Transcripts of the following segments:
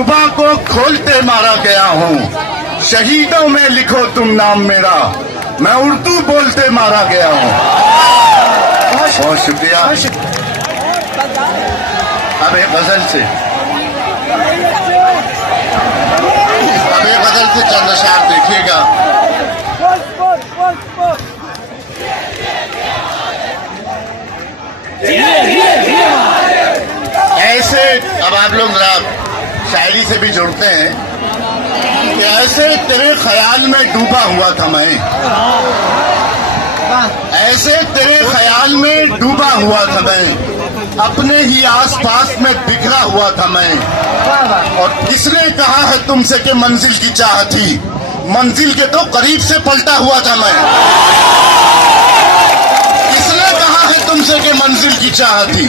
जुबां को खोलते मारा गया हूँ, शहीदों में लिखो तुम नाम मेरा, मैं उर्दू बोलते मारा गया हूँ। बहुत शुक्रिया। अब एक गजल से चंद अशार देखिएगा। ऐसे अब आप लोग शायरी से भी जुड़ते हैं कि ऐसे तेरे ख्याल में डूबा हुआ था मैं, ऐसे तेरे ख्याल में डूबा हुआ था मैं, अपने ही आसपास में बिखरा हुआ था मैं। और किसने कहा है तुमसे कि मंजिल की चाह थी, मंजिल के तो करीब से पलटा हुआ था मैं। किसने कहा है तुमसे कि मंजिल की चाह थी,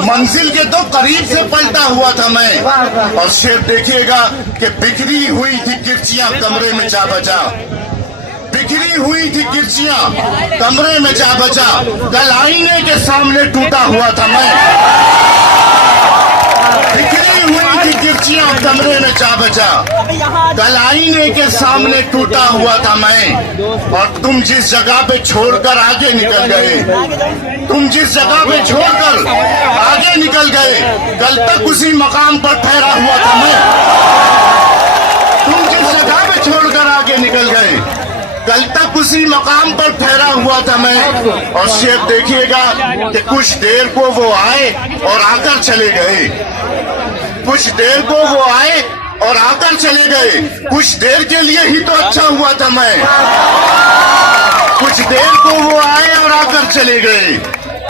मंजिल के तो करीब से पलटा हुआ था मैं। और शेर देखिएगा कि बिखरी हुई थी किर्चियां कमरे में जा बजा, बिखरी हुई थी किर्चियां कमरे में जा बजा, कल आईने के सामने टूटा हुआ था मैं। बिखरी हुई थी किर्चियां कमरे में जा बजा, कल आईने के सामने टूटा हुआ था मैं। और तुम जिस जगह पे छोड़कर आगे निकल गए, तुम जिस जगह पे छोड़कर आगे निकल गए, कल तक उसी मकाम पर ठहरा हुआ था मैं। तुम जिस जगह पे छोड़कर आगे निकल गए, कल तक उसी मकाम पर ठहरा हुआ था मैं। और शेर देखिएगा कि कुछ देर को वो आए और आकर चले गए, कुछ देर को वो आए और आकर चले गए, कुछ देर के लिए ही तो अच्छा हुआ था मैं। कुछ देर को वो आए और आकर चले गए,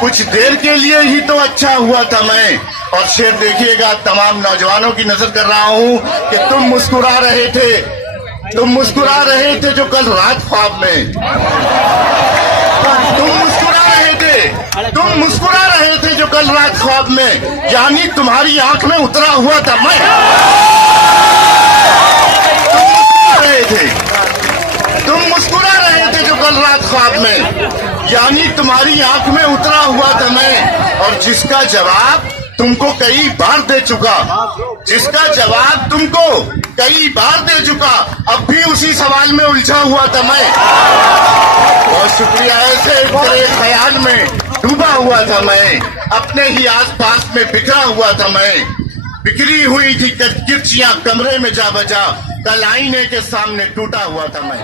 कुछ देर के लिए ही तो अच्छा हुआ था मैं। और शेर देखिएगा, तमाम नौजवानों की नजर कर रहा हूँ कि तुम मुस्कुरा रहे थे, तुम मुस्कुरा रहे थे जो कल रात ख्वाब में, तुम मुस्कुरा रहे थे, तुम मुस्कुरा रहे थे जो कल रात ख्वाब में, यानी तुम्हारी आंख में उतरा हुआ था मैं। तुम मुस्कुरा रहे थे, तुम मुस्कुरा रहे थे जो कल रात ख्वाब में, यानी तुम्हारी आंख में उतरा हुआ था मैं। और जिसका जवाब तुमको कई बार दे चुका, जिसका जवाब तुमको कई बार दे चुका, अब भी उसी सवाल में उलझा हुआ था मैं। बहुत शुक्रिया। ऐसे तेरे ख्याल में डूबा हुआ था मैं, अपने ही आसपास में बिखरा हुआ था मैं, बिखरी हुई थी किर्चियां कमरे में जा बजा, कल आईने के सामने टूटा हुआ था मैं।